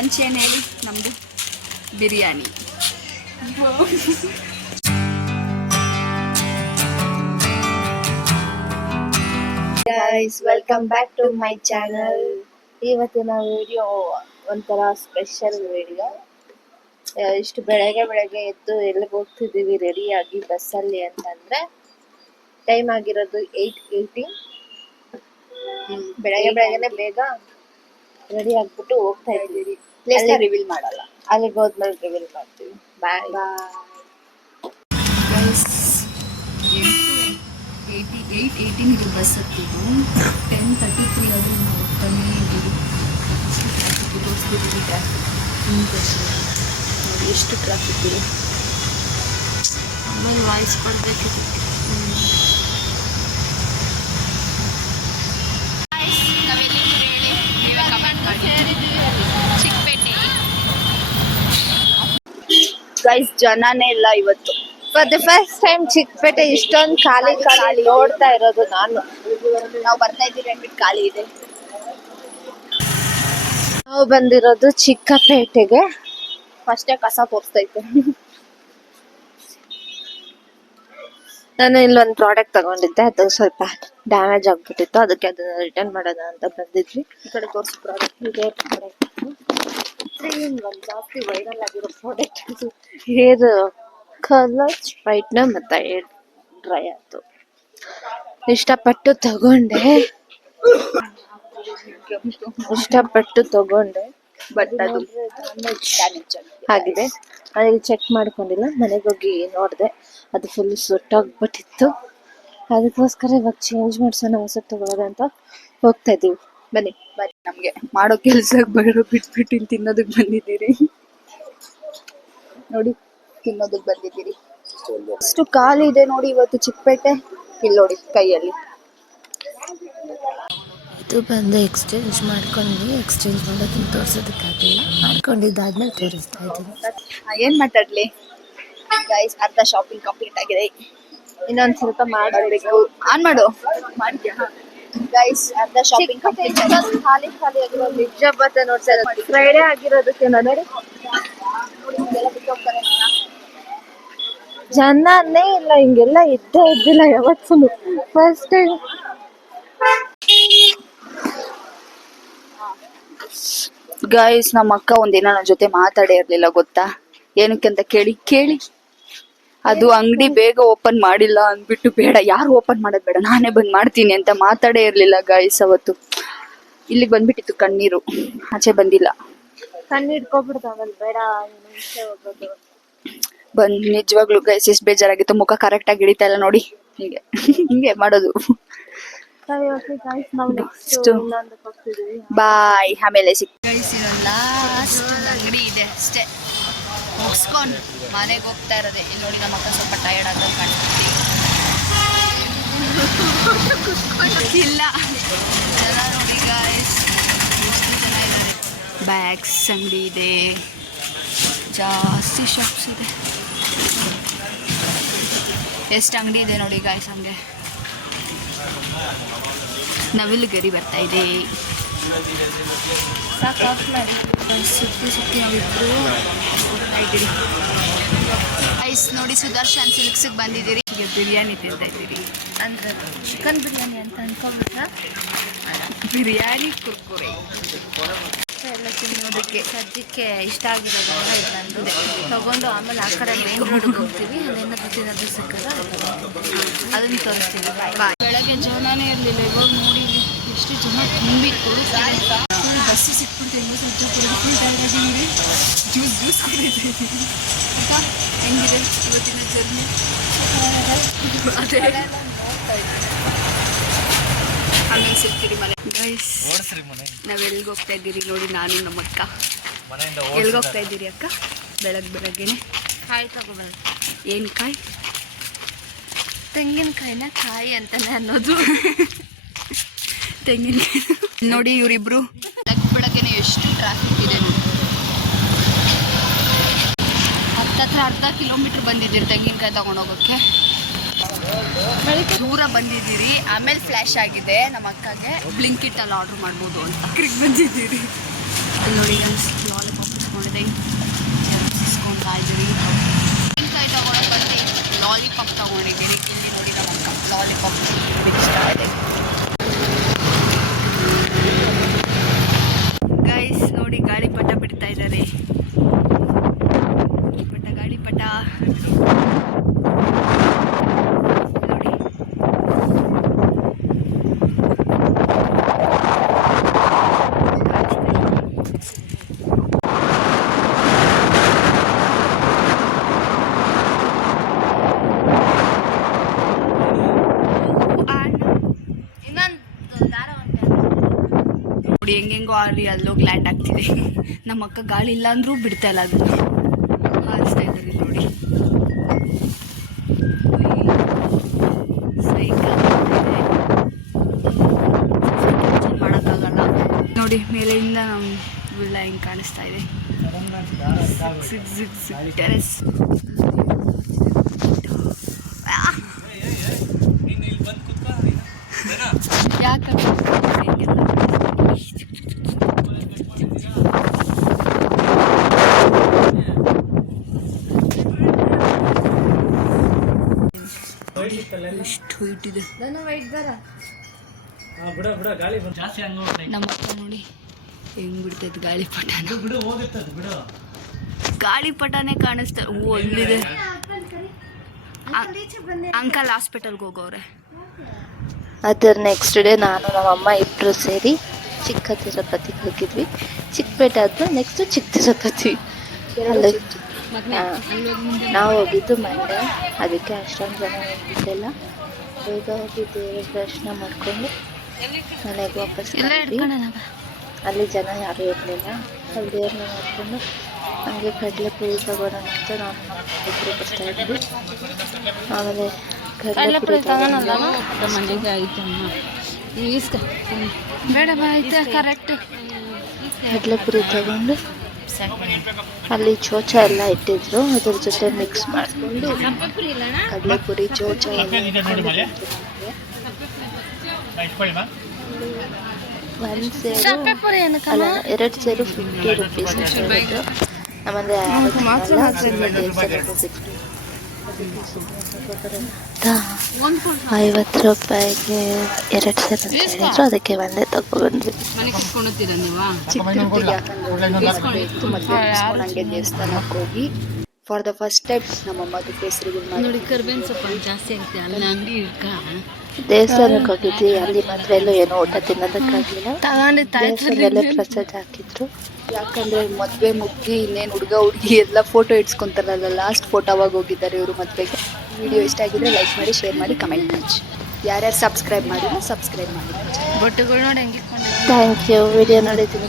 Lunch ಏನು ಹೇಳಿ? ನಮ್ಮದು biryani. Guys, welcome back to my channel. ಇವತ್ತಿನ ವಿಡಿಯೋ ಒಂಥರ ಸ್ಪೆಷಲ್ ವಿಡಿಯೋ. ಇಷ್ಟು ಬೆಳಗ್ಗೆ ಎದ್ದು ಎಲ್ಲಿಗೆ ಹೋಗ್ತಿದ್ದೀವಿ ರೆಡಿಯಾಗಿ ಬಸ್ಸಲ್ಲಿ ಅಂತಂದ್ರೆ ಟೈಮ್ ಆಗಿರೋದು 8:18. ಬೆಳಗ್ಗೆನೆ ಬೇಗ ರೆಡಿ ಆಗ್ಬಿಟ್ಟು ಹೋಗ್ತಾ ಇದ್ದೀವಿ. ರಿವೀಲ್ ಮಾಡಲ್ಲ, ಅಲ್ಲಿಗೆ ಹೋದ್ಮೇಲೆ ರಿವೀಲ್ ಮಾಡ್ತೀವಿ. ಬಾಯ್ ಬಾಯ್. 8:18 ಇದು ಬಸ್ ಹತ್ತಿದ್ದು. 10:33 ಆದರೂ ನಾವು ಹೋಗ್ತಾನೇ ಇದ್ದೀವಿ. ಎಷ್ಟು ಟ್ರಾಫಿಕ್ ಇದೆ. ಆಮೇಲೆ ವಾಯ್ಸ್ ಕೊಡಬೇಕಿದೆ. ಗೈಸ್, ಜನನೇ ಇಲ್ಲ ಇವತ್ತು. For the first time Chickpet ಇಷ್ಟೊಂದು ಖಾಲಿ ನೋಡ್ತಾ ಇರೋದು ನಾನು. ನಾವು ಬರ್ತಾ ಇದ್ದೀವಿ ಅಂದ್ಬಿಟ್ಟು ಖಾಲಿ ಇದೆ. ನಾವು ಬಂದಿರೋದು ಚಿಕ್ಕಪೇಟೆಗೆ. ಫಸ್ಟೇ ಕಸ ತೋರಿಸ್ತೈತೆ. ನಾನು ಇಲ್ಲೊಂದು ಪ್ರಾಡಕ್ಟ್ ತಗೊಂಡಿದ್ದೆ, ಅದು ಸ್ವಲ್ಪ ಡ್ಯಾಮೇಜ್ ಆಗ್ಬಿಟ್ಟಿತ್ತು, ಅದಕ್ಕೆ ಅದನ್ನ ರಿಟರ್ನ್ ಮಾಡೋಣ ಅಂತ ಬಂದಿದ್ವಿ. ಈ ಕಡೆ ತೋರಿಸೋ ಪ್ರಾಡಕ್ಟ್ ಇದೇ ಪ್ರಾಡಕ್ಟ್ ಒಂದು ಜಾಸ್ತಿ ವೈರಲ್ ಆಗಿರೋ ಪ್ರಾಡಕ್ಟ್. ಹೇರ್ ಕಲರ್ ಸ್ಟ್ರೈಟ್ನರ್ ಮತ್ತೆ ಹೇರ್ ಡ್ರೈ ಆಯ್ತು. ಇಷ್ಟಪಟ್ಟು ತಗೊಂಡೆ ಬಟ್ ಅದು ಆಗಿದೆ. ಅಲ್ಲಿ ಚೆಕ್ ಮಾಡ್ಕೊಂಡಿಲ್ಲ, ಮನೆಗೆ ಹೋಗಿ ನೋಡಿದೆ, ಅದು ಫುಲ್ ಸುಟ್ಟೋಗ್ಬಿಟ್ಟಿತ್ತು. ಅದಕ್ಕೋಸ್ಕರ ಇವಾಗ ಚೇಂಜ್ ಮಾಡ್ಸೋಣ, ಹೊಸ ತಗೊಳ್ಳೋದು ಅಂತ ಹೋಗ್ತಾ ಇದೀವಿ. ಬನ್ನಿ. ನಮ್ಗೆ ಮಾಡೋ ಕೆಲ್ಸಕ್ಕೆ ಬಿಟ್ಬಿಟ್ಟು ಇಲ್ಲಿ ತಿನ್ನೋದಕ್ಕೆ ಬಂದಿದ್ದೀರಿ ನೋಡಿ. ತಿನ್ನೋದಕ್ಕೆ ಬಂದಿದ್ದೀರಿ. ಅಷ್ಟು ಖಾಲಿ ಇದೆ ನೋಡಿ ಇವತ್ತು ಚಿಕ್ಕಪೇಟೆ. ಇಲ್ಲಿ ನೋಡಿ ಕೈಯಲ್ಲಿ ಇದು ಬಂದು ಎಕ್ಸ್ಚೇಂಜ್ ಮಾಡೋದನ್ನ ತೋರ್ಸೋದಕ್ಕಾಗಿಲ್ಲ, ಮಾಡ್ಕೊಂಡಿದ್ದಾದ್ಮೇಲೆ ತೋರಿಸ್ತಾ ಇದ್ದೀನಿ. ಏನ್ ಮಾತಾಡ್ಲಿ ಗೈಸ್, ಅರ್ಧ ಶಾಪಿಂಗ್ ಕಂಪ್ಲೀಟ್ ಆಗಿದೆ. ಇನ್ನೊಂದ್ ಸ್ವಲ್ಪ ಮಾಡಬೇಕು. ಆನ್ ಮಾಡು. ಮಾಡಿದ್ಯಾ ಗೈಸ್? ಅರ್ಧ ಶಾಪಿಂಗ್ ಕಂಪ್ಲೀಟ್ ಖಾಲಿ ಆಗಿರೋದು ನಿಜ ಬತ್ತೆ ನೋಡ್ತಾ ಇರೋದು. ಫ್ರೈಡೇ ಆಗಿರೋದಕ್ಕೆ ನೋಡಿ ಜನನೇ ಇಲ್ಲ, ಹಿಂಗೆಲ್ಲ ಇದ್ದಿಲ್ಲ ಯಾವತ್ತೂ. First time. ಗೈಸ್, ನಮ್ಮ ಅಕ್ಕ ಒಂದಿನ ನನ್ನ ಜೊತೆ ಮಾತಾಡೇ ಇರ್ಲಿಲ್ಲ ಗೊತ್ತಾ? ಏನಕ್ಕೆ ಅಂತ ಕೇಳಿ ಅದು ಅಂಗಡಿ ಬೇಗ ಓಪನ್ ಮಾಡಿಲ್ಲ ಅಂದ್ಬಿಟ್ಟು, ಬೇಡ ಯಾರು ಓಪನ್ ಮಾಡೋದು ಬೇಡ, ನಾನೇ ಬಂದ್ ಮಾಡ್ತೀನಿ ಅಂತ ಮಾತಾಡೇ ಇರ್ಲಿಲ್ಲ ಗೈಸ್. ಅವತ್ತು ಇಲ್ಲಿಗೆ ಬಂದ್ಬಿಟ್ಟಿತ್ತು ಕಣ್ಣೀರು, ಆಚೆ ಬಂದಿಲ್ಲ. ಕಣ್ಣು ಇಟ್ಕೊಬಿಡ್ತಾವಲ್, ಬೇಡ ನಿಜವಾಗ್ಲು ಗೈಸ್ ಎಷ್ಟು ಬೇಜಾರಾಗಿತ್ತು. ಮುಖ ಕರೆಕ್ಟ್ ಆಗಿ ಹಿಡಿತಾ ಇಲ್ಲ ನೋಡಿ, ಹಿಂಗೆ ಮಾಡೋದು. ಬಾಯ್, ಆಮೇಲೆ ಲಾಸ್ಟ್ ಅಂಗಡಿ ಇದೆ ಅಷ್ಟೇ, ಮುಗಿಸ್ಕೊಂಡು ಮನೆಗೆ ಹೋಗ್ತಾ ಇರೋದೆ. ಇಲ್ಲಿ ನೋಡಿ ನಮ್ಮ ಅಕ್ಕ ಸ್ವಲ್ಪ ಟಯರ್ಡ್ ಆಗ ಕಾಣಿಸ್ತೀವಿ. ಇಲ್ಲ ಜನ ನೋಡಿ ಗಾಯ್ಸ್, ಎಷ್ಟು ಜನ ಇದ್ದಾರೆ. ಬ್ಯಾಗ್ಸ್ ಅಂಗಡಿ ಇದೆ, ಜಾಸ್ತಿ ಶಾಪ್ಸ್ ಇದೆ. ಎಷ್ಟು ಅಂಗಡಿ ಇದೆ ನೋಡಿ ಗಾಯ್ಸ್. ಹಂಗೆ ನವಿಲು ಗರಿ ಬರ್ತಾ ಇದೆ. ಸುತ್ತಿ ನಾವಿಬ್ರು ಹೋಗ್ತಾ ಇದ್ದೀರಿ ಗೈಸ್. ನೋಡಿ, ಸುದರ್ಶನ್ ಸಿಲ್ಕ್ಸ್ಗೆ ಬಂದಿದ್ದೀರಿ. ಈಗ ಬಿರಿಯಾನಿ ತಿಂತಾ ಇದ್ದೀರಿ ಅಂದ್ರೆ ಚಿಕನ್ ಬಿರಿಯಾನಿ ಅಂತ ಅನ್ಕೊಂಡ್ಬಿಟ್ಟ. ಬಿರಿಯಾನಿ ಕುರ್ಕುರೆ ಎಲ್ಲ ತಿನ್ನೋದಕ್ಕೆ ಸದ್ಯಕ್ಕೆ ಇಷ್ಟ ಆಗಿರೋದೆಲ್ಲ ಇದು ನಂದಿದೆ. ತಗೊಂಡು ಆಮೇಲೆ ಆ ಕಡೆ ಮೇನ್ ರೋಡ್ಗೆ ಹೋಗ್ತೀವಿ. ಅದೇನಾದ್ರು ತಿನ್ನೋದು ಸಿಕ್ಕದ ಅದನ್ನು ತೋರಿಸ್ತೀವಿ. ಬಾಯ್. ಬೆಳಗ್ಗೆ ಜನನೇ ಇರಲಿಲ್ಲ, ಇವಾಗ ನೋಡಿ ಎಷ್ಟು ಜನ ತುಂಬಿತ್ತು. ಬಸ್ಸು ಸಿಕ್ಬಿಡ್ತೀವಿ. ಜ್ಯೂಸ್ ಕುಡಿತಾ ಇದ್ದೀವಿ. ಹೆಂಗಿದೆ ಇವತ್ತಿನ ಜರ್ನಿ? ಅದೇ ಆಮೇಲೆ ಸಿಗ್ತೀರಿ ಮನೆ. ಗೈಸ್, ನಾವ್ ಎಲ್ಗೆ ಹೋಗ್ತಾ ಇದ್ದೀರಿ ನೋಡಿ, ನಾನು ನಮ್ಮ ಅಕ್ಕ. ಎಲ್ಗೆ ಹೋಗ್ತಾ ಇದ್ದೀರಿ ಅಕ್ಕ? ಬೆಳಗ್ಗೆನೆ ಕಾಯಿ ತಗೋಬಾರ್ದು. ಏನು ಕಾಯಿ? ತೆಂಗಿನಕಾಯಿನ ಕಾಯಿ ಅಂತಾನೆ ಅನ್ನೋದು. ತೆಂಗಿನಕಾಯಿ ನೋಡಿ. ಇವರಿಬ್ರು ಬೆಳಗ್ಗೆನೆ ಎಷ್ಟು ಟ್ರಾಫಿಕ್ ಇದೆ ನೋಡಿ. ಅರ್ಧ ಕಿಲೋಮೀಟರ್ ಬಂದಿದ್ದೀರಿ ತೆಂಗಿನಕಾಯಿ ತಗೊಂಡೋಗೋಕ್ಕೆ. ದೂರ ಬಂದಿದ್ದೀರಿ. ಆಮೇಲೆ ಫ್ಲ್ಯಾಶ್ ಆಗಿದೆ ನಮ್ಮ ಅಕ್ಕಗೆ, ಬ್ಲಿಂಕಿಟ್ ಅಲ್ಲಿ ಆರ್ಡರ್ ಮಾಡ್ಬೋದು ಅಂತ ಬಂದಿದ್ದೀರಿ. ನೋಡಿ ಲಾಲಿಪಾಪ್ ನೋಡಿ ಹೆಂಗೆಂಗೋ ಆರಿ ಅಲ್ಲೋಗಿ ಲ್ಯಾಂಡ್ ಆಗ್ತಿದೆ. ನಮ್ಮ ಅಕ್ಕ ಗಾಳಿ ಇಲ್ಲ ಅಂದ್ರೂ ಬಿಡ್ತಾ ಇಲ್ಲ ಅದನ್ನ ಹಾರಿಸ್ತಾ ಇದ್ದಾರೆ ನೋಡಿ. ಸೈಕಲ್ ಮಾಡೋಕ್ಕಾಗಲ್ಲ ನೋಡಿ. ಮೇಲೆಯಿಂದ ನಮ್ಮ ವಿಲ್ಲ ಹೆಂಗೆ ಕಾಣಿಸ್ತಾ ಇದೆ. ಟೆರೆಸ್ ಯಾಕೆ ಎಷ್ಟು ಹೈಟ್ ಇದೆ. ನಮ್ಮ ಅಕ್ಕ ನೋಡಿ ಹೆಂಗ್ ಬಿಡ್ತೈತೆ ಗಾಳಿಪಟನೇ ಕಾಣಿಸ್ತಾ. ಓ ಅಲ್ಲಿದೆ ಅಂಕಲ್ ಹಾಸ್ಪಿಟಲ್ಗೆ ಹೋಗೋರೆ. ಅದರ ನೆಕ್ಸ್ಟ್ ಡೇ ನಾನು ನಮ್ಮಮ್ಮ ಇಬ್ಬರು ಸೇರಿ ಚಿಕ್ಕ ತಿರುಪತಿಗೆ ಹೋಗಿದ್ವಿ. ಚಿಕ್ಕಪೇಟೆ ಆದ್ಮೇಲೆ ನೆಕ್ಸ್ಟ್ ಚಿಕ್ಕ ತಿರುಪತಿ. ಅಲ್ಲಿ ನಾವು ಹೋಗಿದ್ದು ಮಂಡ್ಯ, ಅದಕ್ಕೆ ಅಷ್ಟೊಂದು ಜನ ಹೋಗಿದ್ದೆಲ್ಲ. ಬೇಗ ಹೋಗಿ ದೇವ್ರ ದರ್ಶನ ಮಾಡಿಕೊಂಡು ಮನೆಗೆ ವಾಪಸ್ ಬಂದ್ವಿ. ಅಲ್ಲಿ ಜನ ಯಾರೂ ಇರಲಿಲ್ಲ. ಅಲ್ಲಿ ದೇವ್ರನ್ನ ಮಾಡಿಕೊಂಡು ಹಂಗೆ ಕಡಲೆಪುರಿ ತಗೋಣ ಅಂತ ನಾನು ಇಬ್ಬರು ಬರ್ತಾ ಇದ್ವಿ. ಆಮೇಲೆ ಕಡಲೆಪುರಿ ಕಡಲೆಪುರಿ ತಗೊಂಡು ಅಲ್ಲಿ ಚೋಚ ಎಲ್ಲ ಇಟ್ಟಿದ್ರು, ಅದ್ರ ಜೊತೆ ಮಿಕ್ಸ್ ಮಾಡಿಕೊಂಡು ಕಡಲೆಪುರಿ ಚೋಚ ಒಂದು ಸೇರು ಅಲ್ಲ 2 ಸೇರು 50 ರೂಪೀಸ್ ಹೇಳಿದ್ರು. ಆಮೇಲೆ 50 ರೂಪಾಯಿಗೆ 2 ಸೇರು ಅಂತ ಹೇಳಿದ್ರು. ಅದಕ್ಕೆ ಒಂದೇ ತಗೊಬಂದ್ವಿ. ಚಿಕ್ಕ ಹಂಗೆ ದೇವಸ್ಥಾನಕ್ಕೆ ಹೋಗಿ ಫಾರ್ ದ ಫಸ್ಟ್ ಟೈಮ್ ನಮ್ಮಮ್ಮದು ಕೇಸರಿ ನೋಡಿ. ಕರ್ಬೇವಿನ ಸೊಪ್ಪು ಜಾಸ್ತಿ ಆಗುತ್ತೆ ಅಲ್ಲಿ ಅಂಗಡಿ ದೇವಸ್ಥಾನಕ್ಕೆ ಹೋಗಿದ್ವಿ. ಅಲ್ಲಿ ಮಾತ್ರ ಎಲ್ಲೋ ಏನೋ ಊಟ ತಿನ್ನೋದಕ್ಕಾಗಲಿಲ್ಲ. ದೇವಸ್ಥಾನದಲ್ಲೇ ಪ್ರಸಾದ ಹಾಕಿದ್ರು. ಯಾಕಂದ್ರೆ ಮದುವೆ ಮುಗ್ಗಿ ಇನ್ನೇನು ಹುಡುಗ ಹುಡುಗಿ ಎಲ್ಲ ಫೋಟೋ ಇಡ್ಸ್ಕೊಂತಾರಲ್ಲ, ಲಾಸ್ಟ್ ಫೋಟೋ ಅವಾಗ ಹೋಗಿದ್ದಾರೆ ಇವರು ಮದುವೆಗೆ. ವಿಡಿಯೋ ಇಷ್ಟ ಆಗಿದ್ರೆ ಲೈಕ್ ಮಾಡಿ, ಶೇರ್ ಮಾಡಿ, ಕಮೆಂಟ್ ಮಾಡಿ. ಯಾರ್ಯಾರು ಸಬ್ಸ್ಕ್ರೈಬ್ ಮಾಡಿಲ್ಲ ಸಬ್ಸ್ಕ್ರೈಬ್ ಮಾಡಿ. ಬೊಟ್ಟುಗಳು ನೋಡಿ ಹೆಂಗೆ. Thank you. ವಿಡಿಯೋ ನೋಡಿದ್ದೀನಿ.